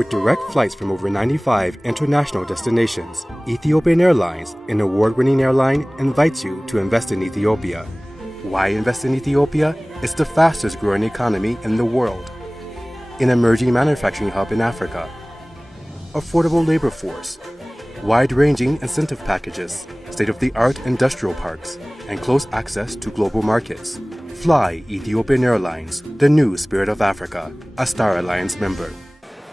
With direct flights from over 95 international destinations, Ethiopian Airlines, an award-winning airline, invites you to invest in Ethiopia. Why invest in Ethiopia? It's the fastest growing economy in the world. An emerging manufacturing hub in Africa. Affordable labor force. Wide-ranging incentive packages. State-of-the-art industrial parks. And close access to global markets. Fly Ethiopian Airlines, the new spirit of Africa, a Star Alliance member.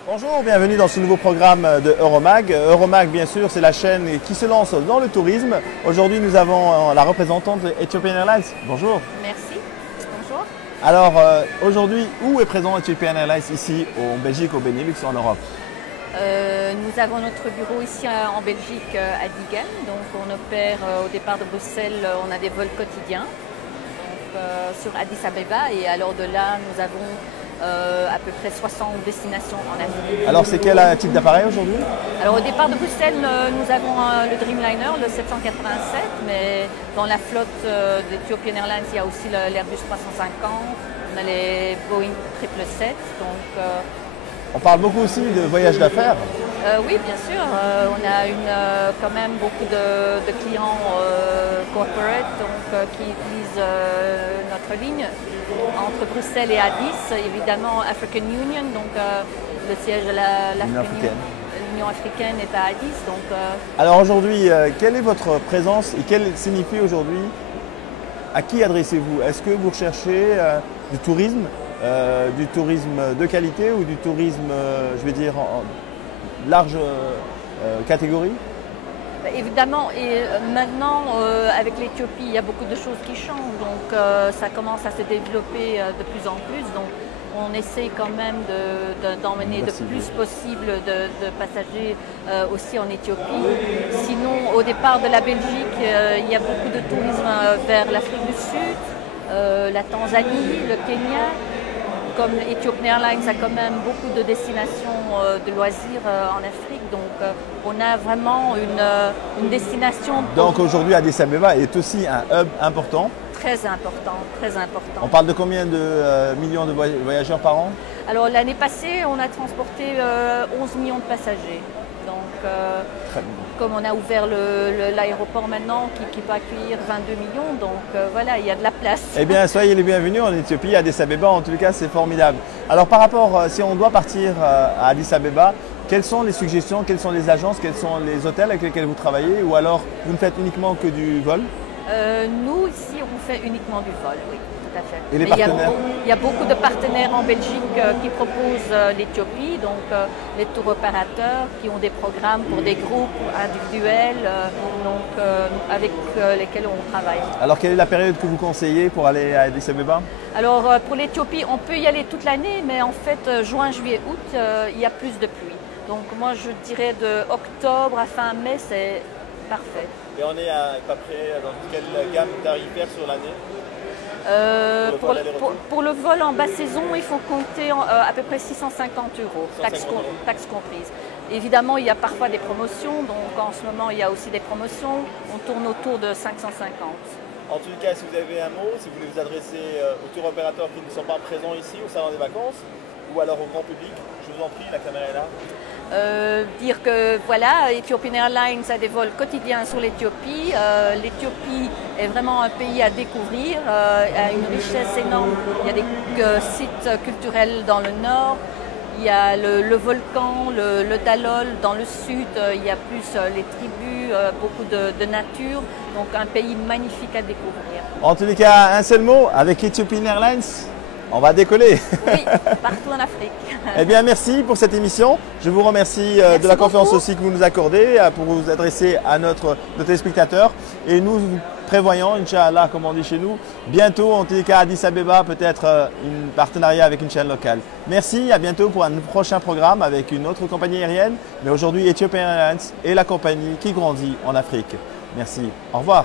Bonjour, bienvenue dans ce nouveau programme de Euromag. Euromag, bien sûr, c'est la chaîne qui se lance dans le tourisme. Aujourd'hui, nous avons la représentante de Ethiopian Airlines. Bonjour. Merci. Bonjour. Alors, aujourd'hui, où est présent Ethiopian Airlines ici, en Belgique, au Benelux, en Europe? Nous avons notre bureau ici en Belgique, à Diegem. Donc, on opère au départ de Bruxelles, on a des vols quotidiens donc, sur Addis Abeba. Et alors de là, nous avons à peu près 60 destinations en Afrique. Alors c'est quel type d'appareil aujourd'hui? Alors au départ de Bruxelles, nous avons le Dreamliner, le 787, mais dans la flotte d'Ethiopian Airlines, il y a aussi l'Airbus 350, on a les Boeing 777. Donc, on parle beaucoup aussi de voyages d'affaires. Oui, bien sûr. On a quand même beaucoup de clients corporate qui utilisent notre ligne entre Bruxelles et Addis. Évidemment, African Union, donc le siège de l'Union africaine est à Addis. Donc, alors aujourd'hui, quelle est votre présence et quelle signifie aujourd'hui? À qui adressez-vous? Est-ce que vous recherchez du tourisme de qualité ou du tourisme, je vais dire, en large catégorie? Évidemment, et maintenant avec l'Éthiopie, il y a beaucoup de choses qui changent, donc ça commence à se développer de plus en plus. Donc on essaie quand même d'emmener le plus possible de passagers aussi en Éthiopie. Sinon, au départ de la Belgique, il y a beaucoup de tourisme vers l'Afrique du Sud, la Tanzanie, le Kenya. Comme Ethiopian Airlines a quand même beaucoup de destinations de loisirs en Afrique, donc on a vraiment une destination. Donc aujourd'hui, Addis Abeba est aussi un hub important. Très important, très important. On parle de combien de millions de voyageurs par an? Alors l'année passée, on a transporté 11 millions de passagers. Donc, comme on a ouvert l'aéroport maintenant qui peut accueillir 22 millions, donc voilà, il y a de la place. Eh bien, soyez les bienvenus en Éthiopie, à Addis Abeba, en tout cas, c'est formidable. Alors, par rapport, si on doit partir à Addis Abeba, quelles sont les suggestions, quelles sont les agences, quels sont les hôtels avec lesquels vous travaillez, ou alors vous ne faites uniquement que du vol? Nous, ici, on fait uniquement du vol, oui. Tout à fait. Et les partenaires? Il y a beaucoup de partenaires en Belgique qui proposent l'Éthiopie, donc les tours opérateurs qui ont des programmes pour des groupes individuels avec lesquels on travaille. Alors quelle est la période que vous conseillez pour aller à Addis Abeba? Alors pour l'Éthiopie, on peut y aller toute l'année, mais en fait juin, juillet, août, il y a plus de pluie. Donc moi je dirais de octobre à fin mai, c'est parfait. Et on est à peu près dans quelle gamme tarifaire sur l'année? Pour le vol en basse saison, il faut compter à peu près 650 €, taxes comprises. Évidemment, il y a parfois des promotions, donc en ce moment, il y a aussi des promotions. On tourne autour de 550. En tout cas, si vous avez un mot, si vous voulez vous adresser aux tours opérateurs qui ne sont pas présents ici au salon des vacances, ou alors au grand public, je vous en prie, la caméra est là. Dire que voilà, Ethiopian Airlines a des vols quotidiens sur l'Éthiopie. L'Éthiopie est vraiment un pays à découvrir, a une richesse énorme. Il y a des sites culturels dans le nord, il y a le volcan, le Dalol dans le sud, il y a plus les tribus, beaucoup de nature, donc un pays magnifique à découvrir. En tous les cas, un seul mot, avec Ethiopian Airlines, on va décoller. Oui, partout en Afrique. Eh bien, merci pour cette émission. Je vous remercie de la confiance aussi que vous nous accordez pour vous adresser à nos téléspectateurs. Et nous prévoyons, Inch'Allah, comme on dit chez nous, bientôt, en tous les cas, à Addis Abeba, peut-être un partenariat avec une chaîne locale. Merci, à bientôt pour un prochain programme avec une autre compagnie aérienne. Mais aujourd'hui, Ethiopian Airlines est la compagnie qui grandit en Afrique. Merci, au revoir.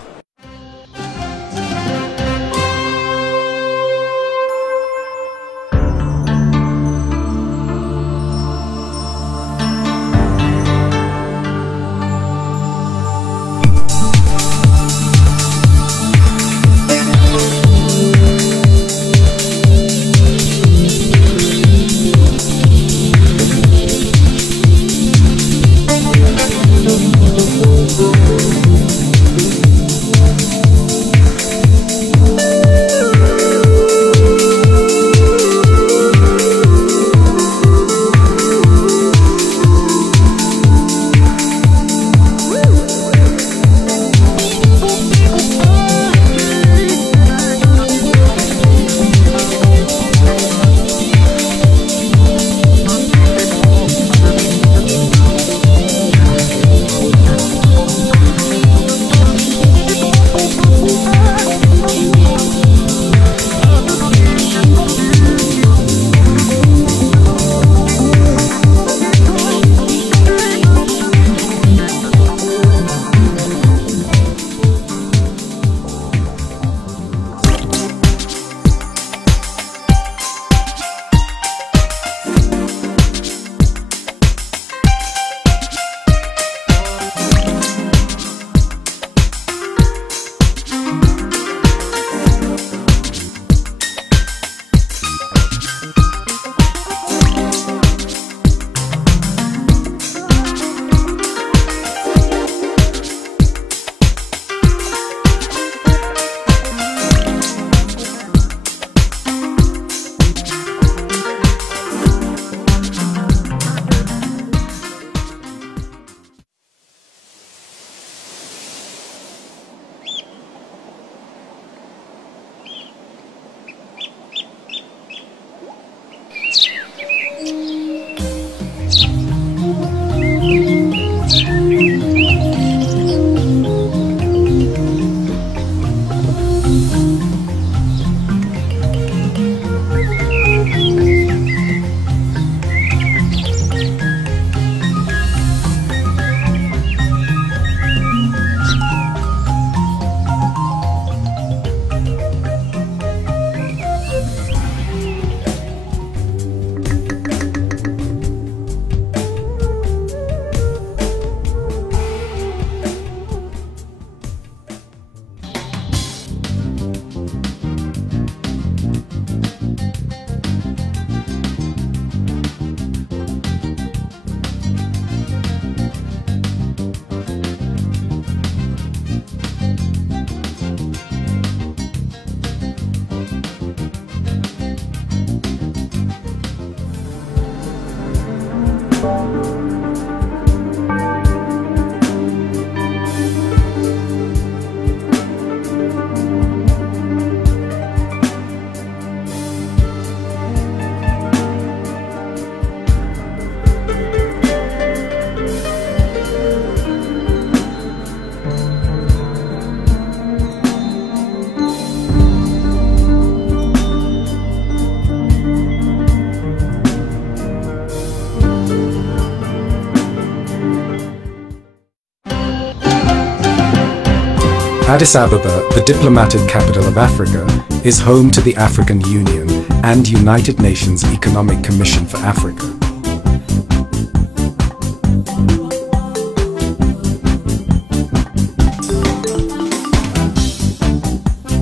Addis Ababa, the diplomatic capital of Africa, is home to the African Union and United Nations Economic Commission for Africa.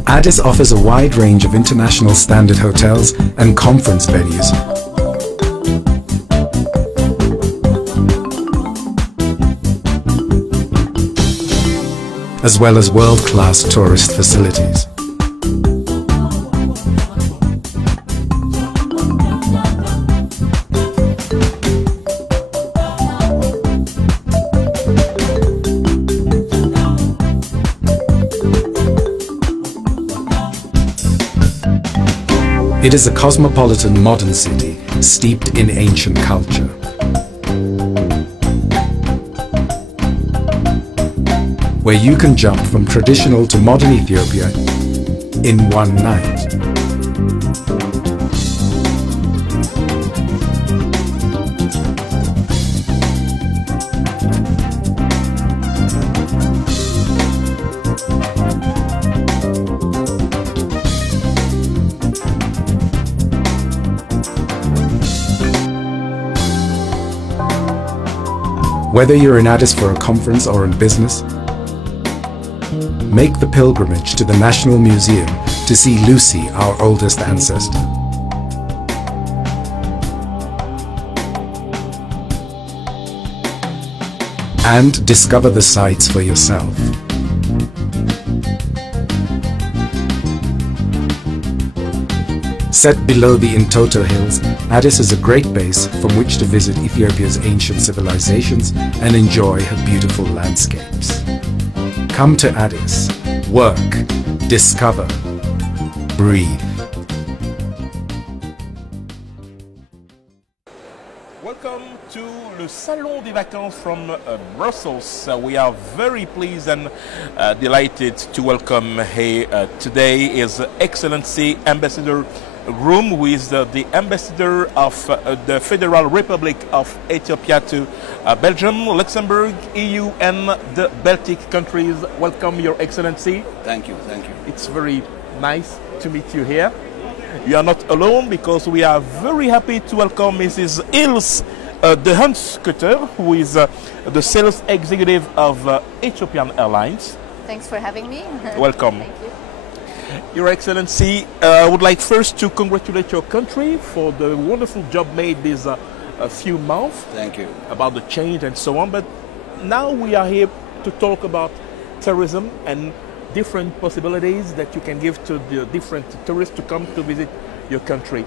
Addis offers a wide range of international standard hotels and conference venues, as well as world-class tourist facilities. It is a cosmopolitan modern city steeped in ancient culture. Where you can jump from traditional to modern Ethiopia in one night. Whether you're in Addis for a conference or in business, make the pilgrimage to the National Museum to see Lucy, our oldest ancestor. And discover the sights for yourself. Set below the Entoto Hills, Addis is a great base from which to visit Ethiopia's ancient civilizations and enjoy her beautiful landscapes. Come to Addis, work, discover, breathe. Welcome to le Salon des Vacances from Brussels. We are very pleased and delighted to welcome here today His Excellency Ambassador Grum, who is the Ambassador of the Federal Republic of Ethiopia to Belgium, Luxembourg, EU and the Baltic countries. Welcome, Your Excellency. Thank you, thank you. It's very nice to meet you here. You are not alone because we are very happy to welcome Mrs. Ilse de Huntskutter, who is the sales executive of Ethiopian Airlines. Thanks for having me. Welcome. Thank you. Your Excellency, I would like first to congratulate your country for the wonderful job made these few months. Thank you. About the change and so on. But now we are here to talk about tourism and different possibilities that you can give to the different tourists to come to visit your country.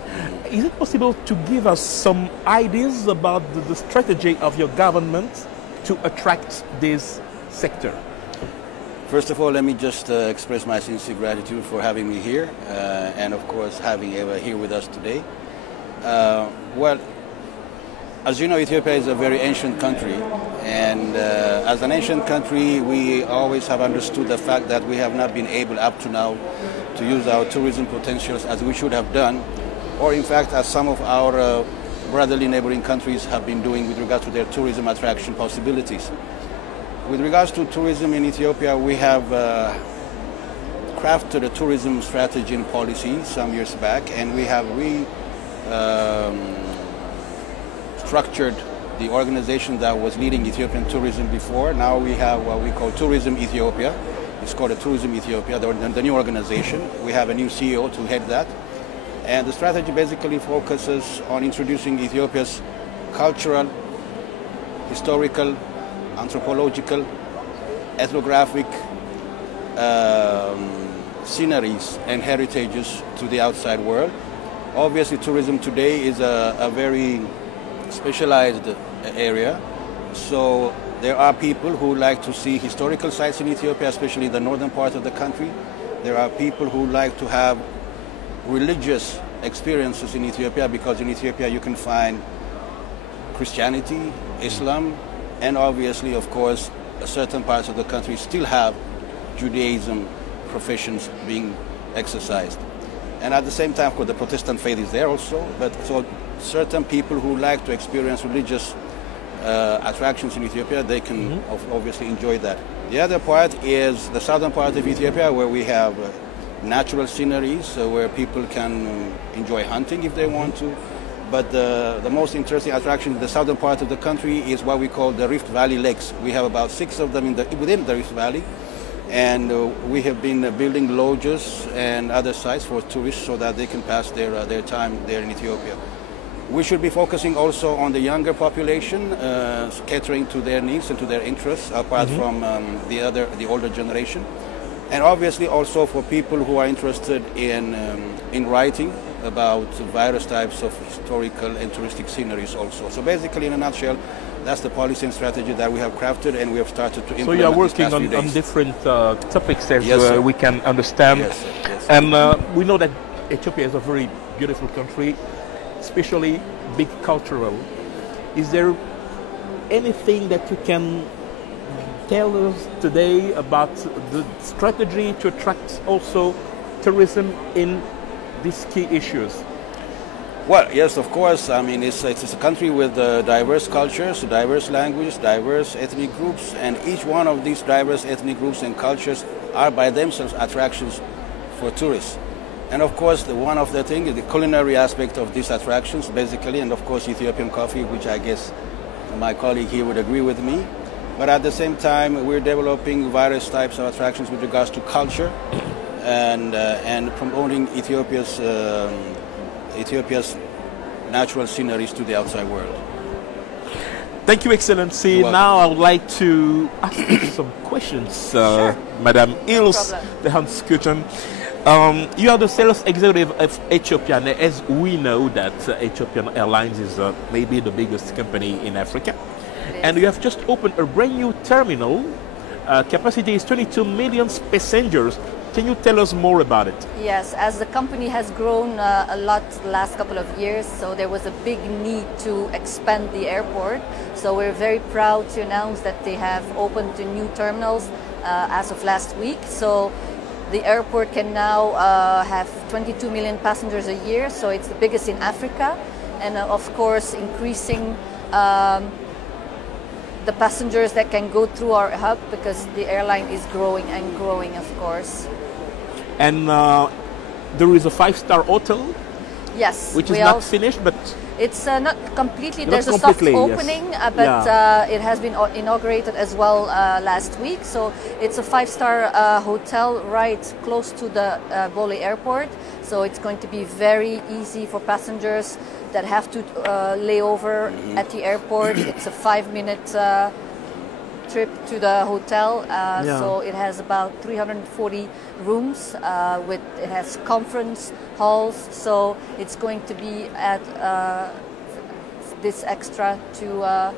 Is it possible to give us some ideas about the strategy of your government to attract this sector? First of all, let me just express my sincere gratitude for having me here and of course having Eva here with us today. Well, as you know, Ethiopia is a very ancient country, and as an ancient country we always have understood the fact that we have not been able up to now to use our tourism potentials as we should have done, or in fact as some of our brotherly neighboring countries have been doing with regard to their tourism attraction possibilities. With regards to tourism in Ethiopia, we have crafted a tourism strategy and policy some years back, and we have structured the organization that was leading Ethiopian tourism before. Now we have what we call Tourism Ethiopia. It's called a Tourism Ethiopia, the new organization. We have a new CEO to head that. And the strategy basically focuses on introducing Ethiopia's cultural, historical, anthropological, ethnographic sceneries and heritages to the outside world. Obviously, tourism today is a very specialized area, so there are people who like to see historical sites in Ethiopia, especially the northern part of the country. There are people who like to have religious experiences in Ethiopia, because in Ethiopia you can find Christianity, Islam, and obviously, of course, certain parts of the country still have Judaism professions being exercised. And at the same time, of course, the Protestant faith is there also, but so certain people who like to experience religious attractions in Ethiopia, they can obviously enjoy that. The other part is the southern part of Ethiopia, where we have natural sceneries, where people can enjoy hunting if they want to. But the most interesting attraction in the southern part of the country is what we call the Rift Valley lakes. We have about 6 of them within the Rift Valley. And we have been building lodges and other sites for tourists so that they can pass their time there in Ethiopia. We should be focusing also on the younger population, catering to their needs and to their interests, apart from the older generation. And obviously also for people who are interested in writing about various types of historical and touristic sceneries also. So basically, in a nutshell, that's the policy and strategy that we have crafted and we have started to implement. So you are working on different topics as yes, we can understand. Yes, yes. And we know that Ethiopia is a very beautiful country, especially big cultural. Is there anything that you can tell us today about the strategy to attract also tourism in these key issues? Well, yes, of course. I mean, it's a country with diverse cultures, diverse languages, diverse ethnic groups, and each one of these diverse ethnic groups and cultures are by themselves attractions for tourists. And of course, one of the things is the culinary aspect of these attractions, basically, and of course, Ethiopian coffee, which I guess my colleague here would agree with me. But at the same time, we're developing various types of attractions with regards to culture and promoting Ethiopia's natural sceneries to the outside world. Thank you, Excellency. Now I would like to ask you some questions, Sure. Madam Ils No de Hanskuten. You are the sales executive of Ethiopian. As we know that Ethiopian Airlines is maybe the biggest company in Africa. And you have just opened a brand new terminal. Capacity is 22 million passengers. Can you tell us more about it? Yes, as the company has grown a lot the last couple of years, so there was a big need to expand the airport. So we're very proud to announce that they have opened the new terminals as of last week. So the airport can now have 22 million passengers a year, so it's the biggest in Africa. And of course, increasing the passengers that can go through our hub, because the airline is growing and growing, of course. And there is a 5-star hotel, Yes, which is not finished, but it's not completely. Not There's completely, a soft yes. opening, but it has been inaugurated as well last week. So it's a 5-star hotel right close to the Bole airport. So it's going to be very easy for passengers that have to lay over at the airport. It's a 5-minute trip to the hotel. So it has about 340 rooms. It has conference halls. So it's going to be at this extra to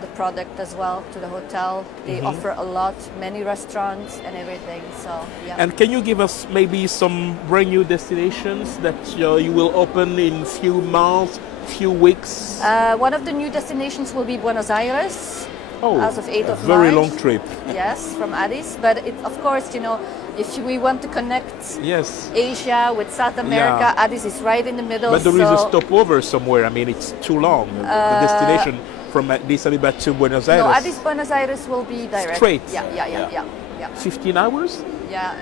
the product as well, to the hotel. They offer a lot, many restaurants and everything. So yeah. And can you give us maybe some brand new destinations that you will open in few months, few weeks? One of the new destinations will be Buenos Aires. Oh, as of 8th of very March. long trip. Yes, from Addis. But of course, if we want to connect Asia with South America, Addis is right in the middle. But there is a stopover somewhere. I mean, it's too long. The destination from Addis Ababa to Buenos Aires. No, Addis Buenos Aires will be direct. Straight. Yeah. 15 hours? Yeah,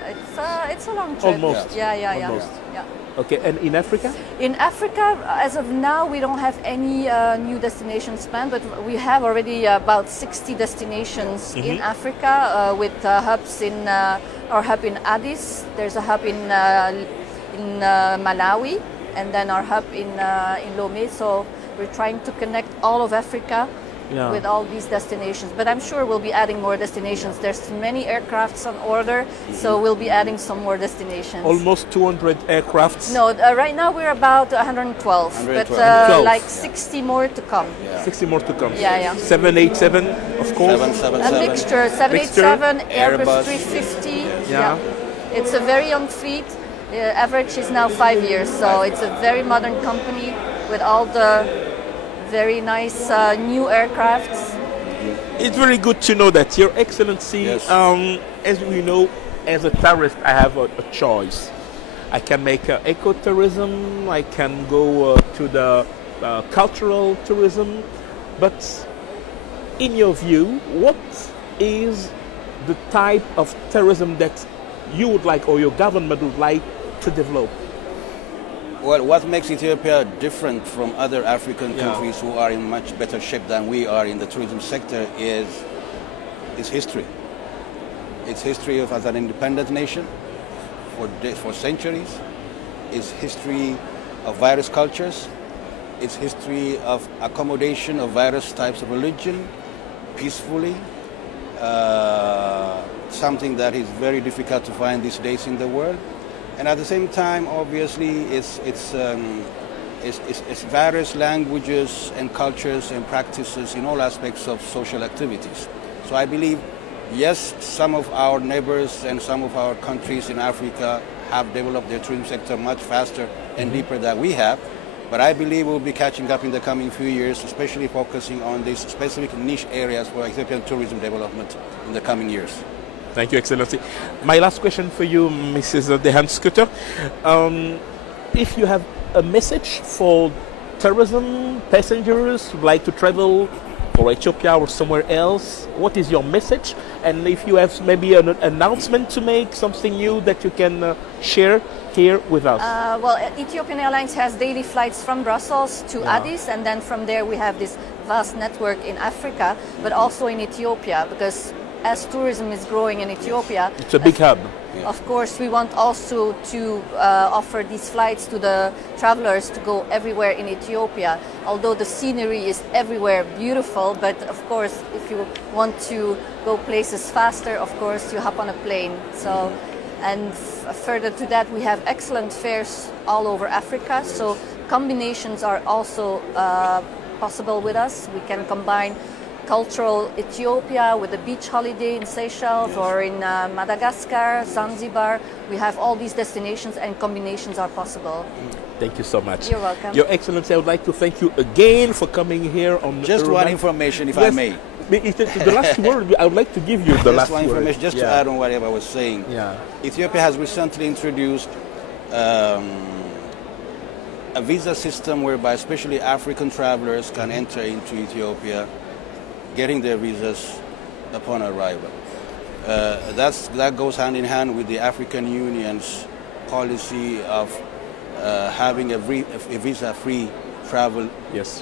it's a long trip. Almost. Yeah. Okay, and in Africa? In Africa, as of now, we don't have any new destinations planned, but we have already about 60 destinations in Africa with hubs in our hub in Addis. There's a hub in Malawi, and then our hub in Lomé. So we're trying to connect all of Africa with all these destinations. But I'm sure we'll be adding more destinations. There's many aircrafts on order, so we'll be adding some more destinations. Almost 200 aircrafts? No, right now we're about 112, but like 60 more to come. 60 more to come. Yeah. 787, of course. 777. A mixture, 787, Airbus 350. Yeah. It's a very young fleet. The average is now 5 years, so it's a very modern company with all the very nice new aircrafts. It's very good to know that, Your Excellency. As we know, as a tourist, I have a choice. I can make ecotourism, I can go to the cultural tourism, but in your view, what is the type of tourism that you would like or your government would like to develop? Well, what makes Ethiopia different from other African countries who are in much better shape than we are in the tourism sector is its history. Its history as an independent nation for centuries, its history of various cultures, its history of accommodation of various types of religion peacefully, something that is very difficult to find these days in the world. And at the same time, obviously, it's various languages and cultures and practices in all aspects of social activities. So I believe, yes, some of our neighbors and some of our countries in Africa have developed their tourism sector much faster and deeper than we have. But I believe we'll be catching up in the coming few years, especially focusing on these specific niche areas for Ethiopian tourism development in the coming years. Thank you, Excellency. My last question for you, Mrs. Dehan Scooter. If you have a message for tourism passengers who like to travel for Ethiopia or somewhere else, what is your message? And if you have maybe an announcement to make, something new that you can share here with us. Well, Ethiopian Airlines has daily flights from Brussels to Addis, and then from there we have this vast network in Africa, but also in Ethiopia, because as tourism is growing in Ethiopia, it's a big hub. Of course, we want also to offer these flights to the travelers to go everywhere in Ethiopia. Although the scenery is everywhere beautiful, but of course, if you want to go places faster, of course, you hop on a plane. So, and further to that, we have excellent fares all over Africa. So combinations are also possible with us. We can combine cultural Ethiopia with a beach holiday in Seychelles or in Madagascar, Zanzibar. We have all these destinations and combinations are possible. Thank you so much. You're welcome. Your Excellency, I would like to thank you again for coming here on Just one information, if I may. The last word, I would like to give you the last one information, just to add on whatever I was saying. Ethiopia has recently introduced a visa system whereby especially African travelers can enter into Ethiopia getting their visas upon arrival. That goes hand in hand with the African Union's policy of having a visa-free travel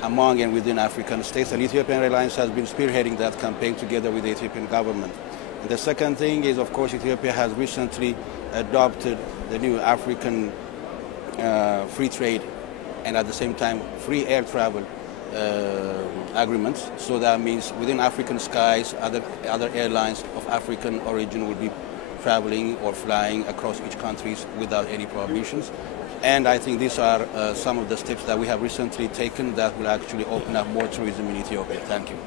among and within African states, and Ethiopian Airlines has been spearheading that campaign together with the Ethiopian government. And the second thing is, of course, Ethiopia has recently adopted the new African free trade and at the same time free air travel agreements. So that means within African skies, other airlines of African origin will be traveling or flying across each country without any prohibitions. And I think these are some of the steps that we have recently taken that will actually open up more tourism in Ethiopia. Thank you.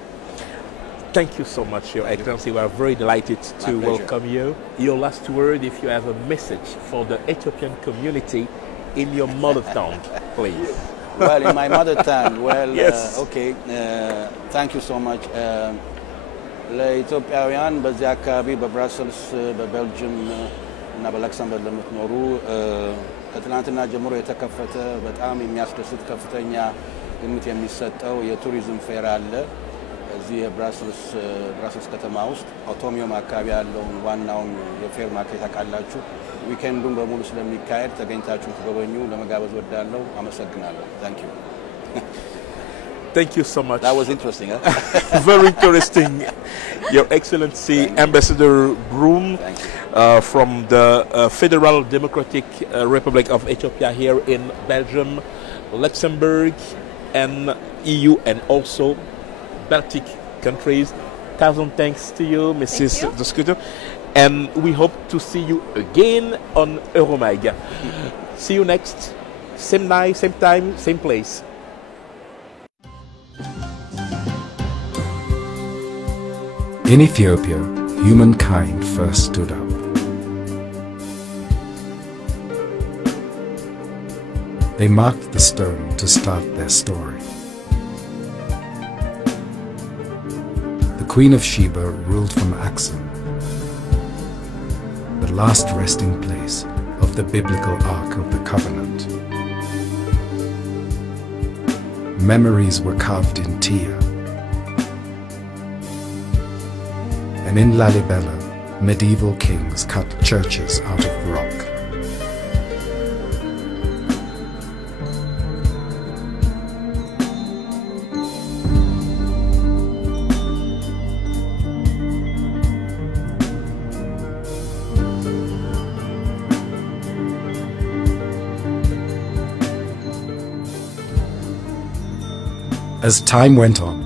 Thank you so much, Your Excellency. We are very delighted to welcome you. Your last word, if you have a message for the Ethiopian community in your mother tongue, please. Well, in my mother tongue, well, okay, thank you so much. ለኢትዮጵያውያን በዚህ አካባቢ በብራሰልስ በቤልጅየም እና በለክሰምበርግ ለምትኖሩ ከትናንትና ጀምሮ የተከፈተ በጣም የሚያስደስት ከፍተኛ ግምት የሚሰጠው የቱሪዝም ፌር አለ። እዚህ ብራሰልስ ከተማ ውስጥ አውቶሚየም አካባቢ ያለውን ዋናውን የፌር ማርኬት አቃላችሁ ዊኬንዱን በሙሉ ስለሚካሄድ ተገኝታችሁ ትጎበኙ ለመጋበዝ ወዳለሁ። አመሰግናለሁ። Thank you. Thank you so much. That was interesting, huh? Very interesting. Your Excellency, Ambassador Grum from the Federal Democratic Republic of Ethiopia here in Belgium, Luxembourg, and EU, and also Baltic countries. Thousand thanks to you, Mrs. De Scooter. And we hope to see you again on Euromag. See you next. Same night, same time, same place. In Ethiopia, humankind first stood up. They marked the stone to start their story. The Queen of Sheba ruled from Axum, the last resting place of the biblical Ark of the Covenant. Memories were carved in tear. and in Lalibela, medieval kings cut churches out of rock. As time went on,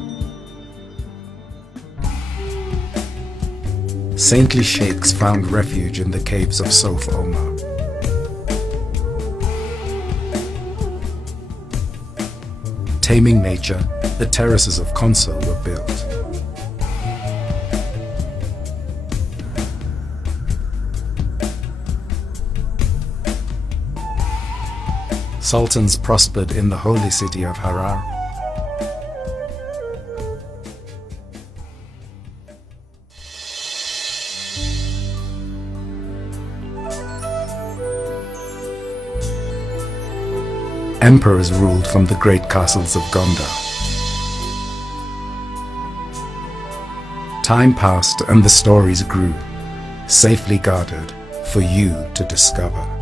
saintly sheikhs found refuge in the caves of Sof Omar. Taming nature, the terraces of Consul were built. Sultans prospered in the holy city of Harar. Emperors ruled from the great castles of Gondar. Time passed and the stories grew, safely guarded for you to discover.